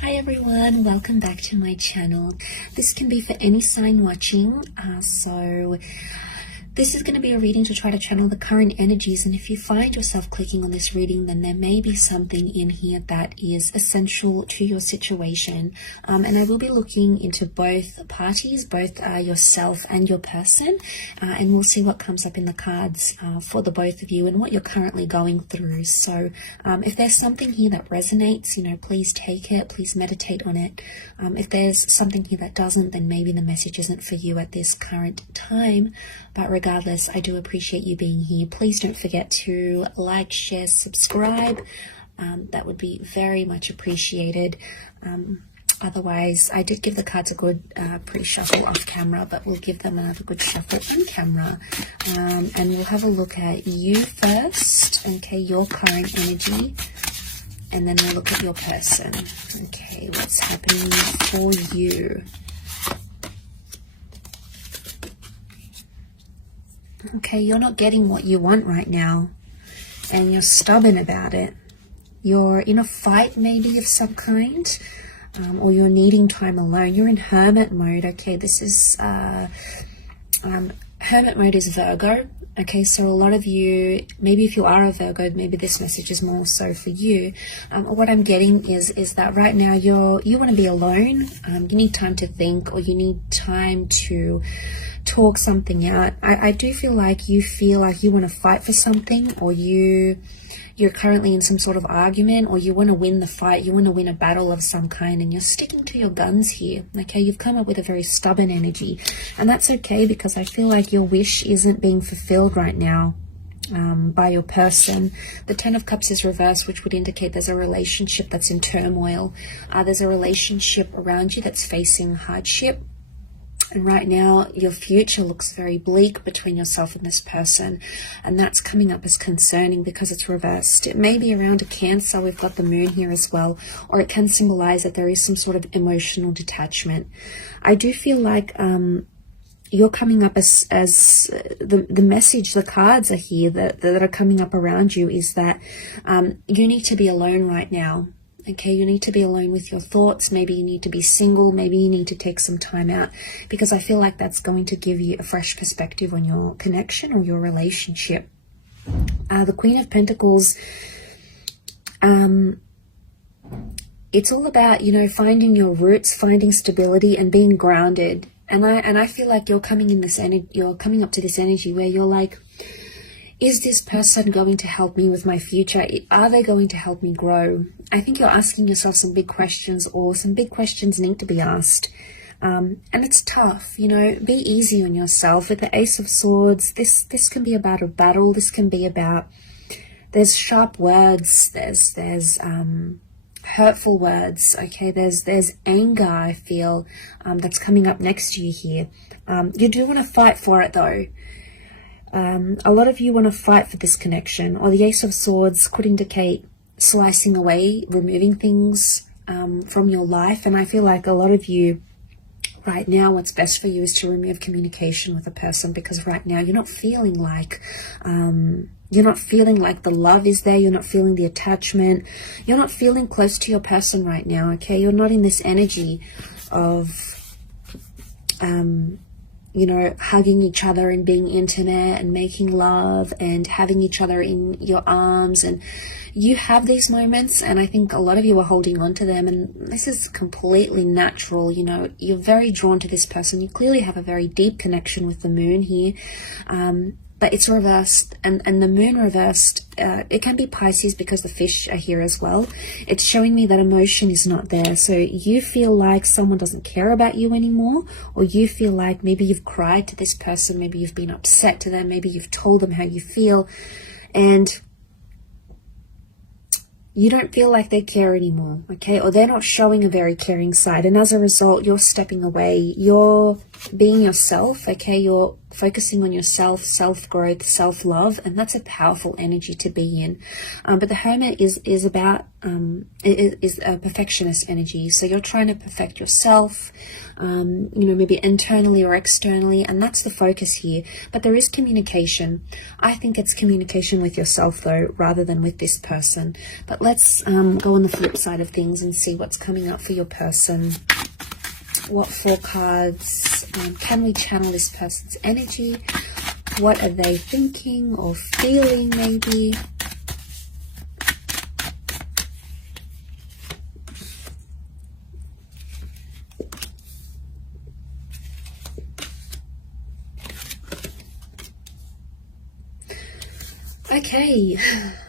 Hi everyone, welcome back to my channel. This can be for any sign watching, so this is going to be a reading to try to channel the current energies, and if you find yourself clicking on this reading, then there may be something in here that is essential to your situation. And I will be looking into both parties, both yourself and your person, and we'll see what comes up in the cards for the both of you and what you're currently going through. So if there's something here that resonates, please take it, please meditate on it. If there's something here that doesn't, then maybe the message isn't for you at this current time. But regardless, I do appreciate you being here. Please don't forget to like, share, subscribe. That would be very much appreciated. Otherwise, I did give the cards a good pre-shuffle off camera, but we'll give them another good shuffle on camera. And we'll have a look at you first, okay, your current energy. And then we'll look at your person. Okay, what's happening for you? Okay, you're not getting what you want right now, and you're stubborn about it. You're in a fight maybe of some kind, or you're needing time alone. You're in hermit mode. Okay, this is hermit mode is Virgo. Okay, so a lot of you, maybe if you are a Virgo, maybe this message is more so for you. What I'm getting is that right now you want to be alone. You need time to think, or you need time to talk something out. I do feel like you want to fight for something, or you're currently in some sort of argument, or you want to win the fight, you want to win a battle of some kind, and you're sticking to your guns here. Okay, you've come up with a very stubborn energy, and that's okay, because I feel like your wish isn't being fulfilled right now by your person. The Ten of Cups is reversed, which would indicate there's a relationship that's in turmoil. There's a relationship around you that's facing hardship. And right now, your future looks very bleak between yourself and this person. And that's coming up as concerning because it's reversed. It may be around a Cancer. We've got the moon here as well. Or it can symbolize that there is some sort of emotional detachment. I do feel like you're coming up as the message, the cards are here that are coming up around you is that you need to be alone right now. Okay, you need to be alone with your thoughts. Maybe you need to be single. Maybe you need to take some time out, because I feel like that's going to give you a fresh perspective on your connection or your relationship. The Queen of Pentacles, it's all about, finding your roots, finding stability and being grounded. And I feel like you're coming up to this energy where you're like, is this person going to help me with my future? Are they going to help me grow? I think you're asking yourself some big questions, or some big questions need to be asked. And it's tough, be easy on yourself. With the Ace of Swords, this can be about a battle. This can be about, there's sharp words, there's hurtful words, okay? There's anger, I feel, that's coming up next to you here. You do want to fight for it though. A lot of you want to fight for this connection, or the Ace of Swords could indicate slicing away, removing things from your life. And I feel like a lot of you right now, what's best for you is to remove communication with a person, because right now you're not feeling like the love is there. You're not feeling the attachment. You're not feeling close to your person right now. Okay, you're not in this energy of hugging each other and being intimate and making love and having each other in your arms. And you have these moments, and I think a lot of you are holding on to them, and this is completely natural. You're very drawn to this person. You clearly have a very deep connection with the moon here. But it's reversed, and the moon reversed, it can be Pisces because the fish are here as well. It's showing me that emotion is not there. So you feel like someone doesn't care about you anymore, or you feel like maybe you've cried to this person, maybe you've been upset to them, maybe you've told them how you feel, and you don't feel like they care anymore, okay? Or they're not showing a very caring side. And as a result, you're stepping away. You're being yourself, okay? You're focusing on yourself, self-growth, self-love, and that's a powerful energy to be in. But the Hermit is about is a perfectionist energy. So you're trying to perfect yourself, maybe internally or externally, and that's the focus here. But there is communication. I think it's communication with yourself though, rather than with this person. But let's go on the flip side of things and see what's coming up for your person. What 4 cards can we channel this person's energy? What are they thinking or feeling maybe? Okay,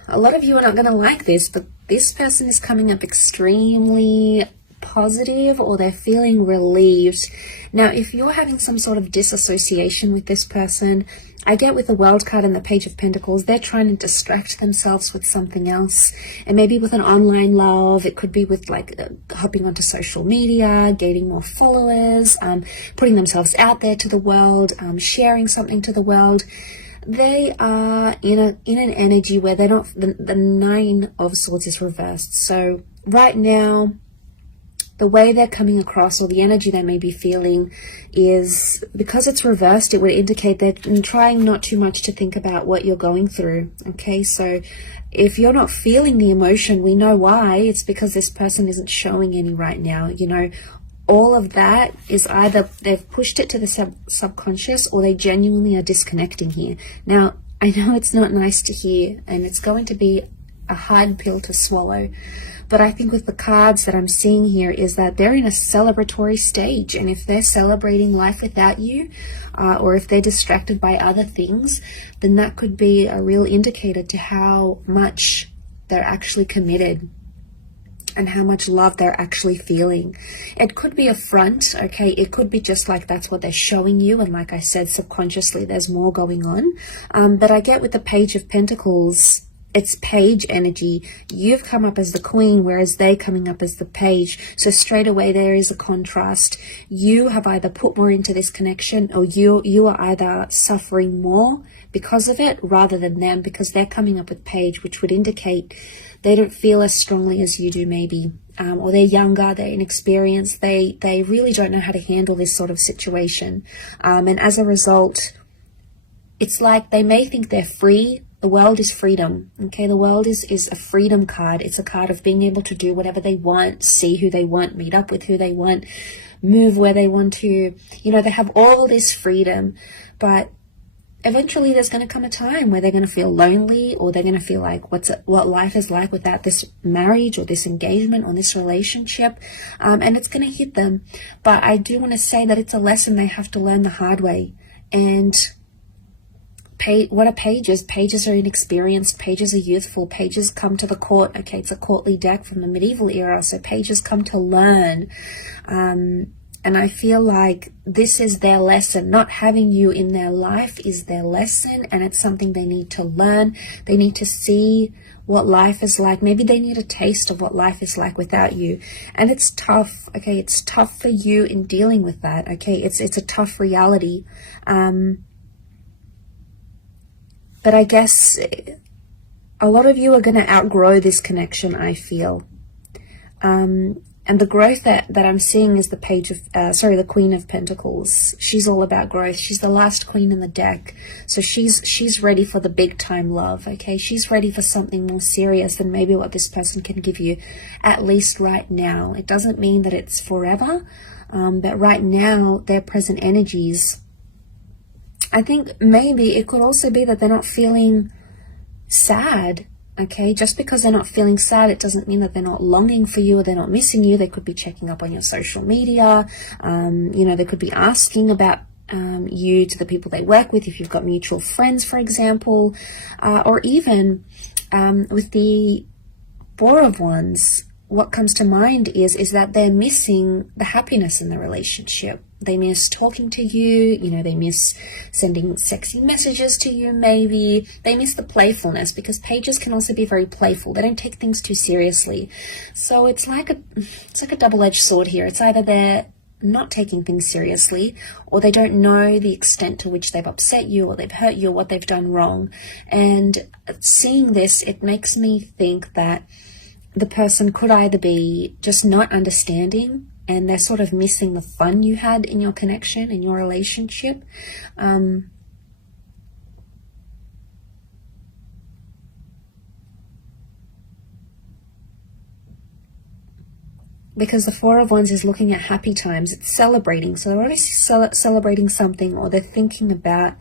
a lot of you are not going to like this, but this person is coming up extremely positive, or they're feeling relieved. Now, if you're having some sort of disassociation with this person, I get with the World card and the Page of Pentacles, they're trying to distract themselves with something else. And maybe with an online love, it could be with like hopping onto social media, gaining more followers, putting themselves out there to the world, sharing something to the world. They are in an energy where they're not, the 9 of Swords is reversed. So right now, the way they're coming across, or the energy they may be feeling, is because it's reversed, it would indicate they're trying not too much to think about what you're going through. Okay, so if you're not feeling the emotion, we know why. It's because this person isn't showing any right now. All of that is either they've pushed it to the subconscious, or they genuinely are disconnecting here. Now, I know it's not nice to hear, and it's going to be a hard pill to swallow, but I think with the cards that I'm seeing here is that they're in a celebratory stage, and if they're celebrating life without you, or if they're distracted by other things, then that could be a real indicator to how much they're actually committed and how much love they're actually feeling. It could be a front, okay? It could be just like that's what they're showing you, and like I said, subconsciously there's more going on. But I get with the Page of Pentacles, it's page energy. You've come up as the queen, whereas they coming up as the page. So straight away there is a contrast. You have either put more into this connection, or you are either suffering more because of it rather than them, because they're coming up with page, which would indicate they don't feel as strongly as you do maybe, or they're younger, they're inexperienced, they really don't know how to handle this sort of situation. And as a result, it's like they may think they're free. The world is freedom, okay? The world is a freedom card. It's a card of being able to do whatever they want, see who they want, meet up with who they want, move where they want to. They have all this freedom, but eventually there's going to come a time where they're going to feel lonely, or they're going to feel like what life is like without this marriage or this engagement or this relationship, and it's going to hit them. But I do want to say that it's a lesson they have to learn the hard way. And what are pages? Pages are inexperienced, pages are youthful, pages come to the court. Okay, it's a courtly deck from the medieval era, so pages come to learn. And I feel like this is their lesson. Not having you in their life is their lesson, and it's something they need to learn. They need to see what life is like. Maybe they need a taste of what life is like without you. And it's tough, okay? It's tough for you in dealing with that, okay? It's a tough reality. But I guess a lot of you are going to outgrow this connection, I feel. And the growth that I'm seeing is the Queen of Pentacles. She's all about growth. She's the last queen in the deck. So she's ready for the big time love, okay? She's ready for something more serious than maybe what this person can give you, at least right now. It doesn't mean that it's forever, but right now, their present energies, I think maybe it could also be that they're not feeling sad. Okay, just because they're not feeling sad, it doesn't mean that they're not longing for you or they're not missing you. They could be checking up on your social media. They could be asking about you to the people they work with, if you've got mutual friends, for example, or even with the Four of Wands. What comes to mind is that they're missing the happiness in the relationship. They miss talking to you, they miss sending sexy messages to you maybe. They miss the playfulness, because pages can also be very playful. They don't take things too seriously. So it's like a double-edged sword here. It's either not taking things seriously, or they don't know the extent to which they've upset you or they've hurt you or what they've done wrong. And seeing this, it makes me think that the person could either be just not understanding and they're sort of missing the fun you had in your connection, in your relationship. Because the Four of Wands is looking at happy times. It's celebrating. So they're obviously celebrating something, or they're thinking about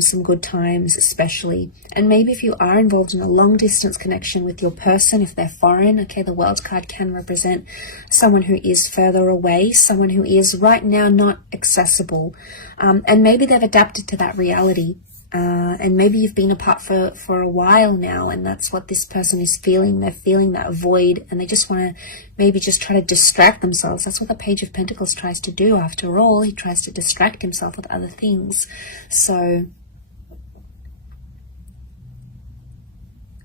some good times especially. And maybe if you are involved in a long distance connection with your person, if they're foreign, okay, the World card can represent someone who is further away, someone who is right now not accessible. And maybe they've adapted to that reality. And maybe you've been apart for a while now, and that's what this person is feeling. They're feeling that void, and they just want to maybe just try to distract themselves. That's what the Page of Pentacles tries to do. After all, he tries to distract himself with other things. So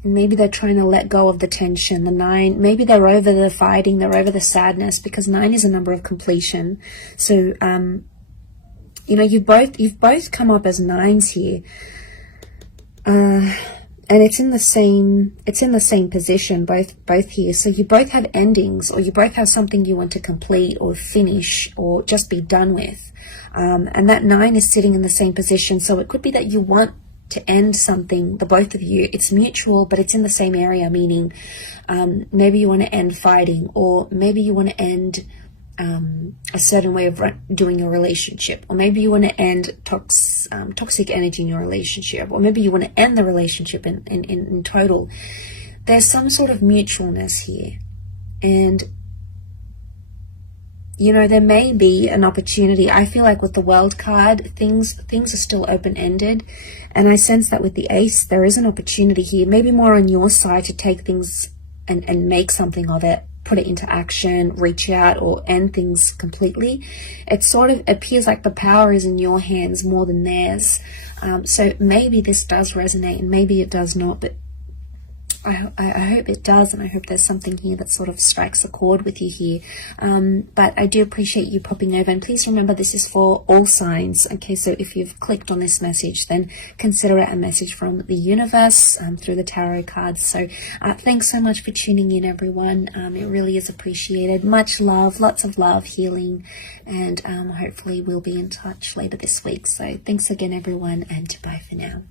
maybe they're trying to let go of the tension, the 9. Maybe they're over the fighting, they're over the sadness, because 9 is a number of completion. So, you know, you've both come up as 9s here, and it's in the same position, both here. So you both have endings, or you both have something you want to complete or finish or just be done with, and that 9 is sitting in the same position. So it could be that you want to end something, the both of you. It's mutual, but it's in the same area, meaning maybe you want to end fighting, or maybe you want to end a certain way of doing your relationship, or maybe you want to end toxic energy in your relationship, or maybe you want to end the relationship in total. There's some sort of mutualness here, and you know, there may be an opportunity. I feel like with the World card, things are still open-ended, and I sense that with the Ace, there is an opportunity here, maybe more on your side, to take things and make something of it, put it into action, reach out, or end things completely. It sort of appears like the power is in your hands more than theirs. So maybe this does resonate, and maybe it does not, but I hope it does, and I hope there's something here that sort of strikes a chord with you here. But I do appreciate you popping over, and please remember this is for all signs. Okay, so if you've clicked on this message, then consider it a message from the universe through the tarot cards. So thanks so much for tuning in, everyone. It really is appreciated. Much love, lots of love, healing, and hopefully we'll be in touch later this week. So thanks again, everyone, and bye for now.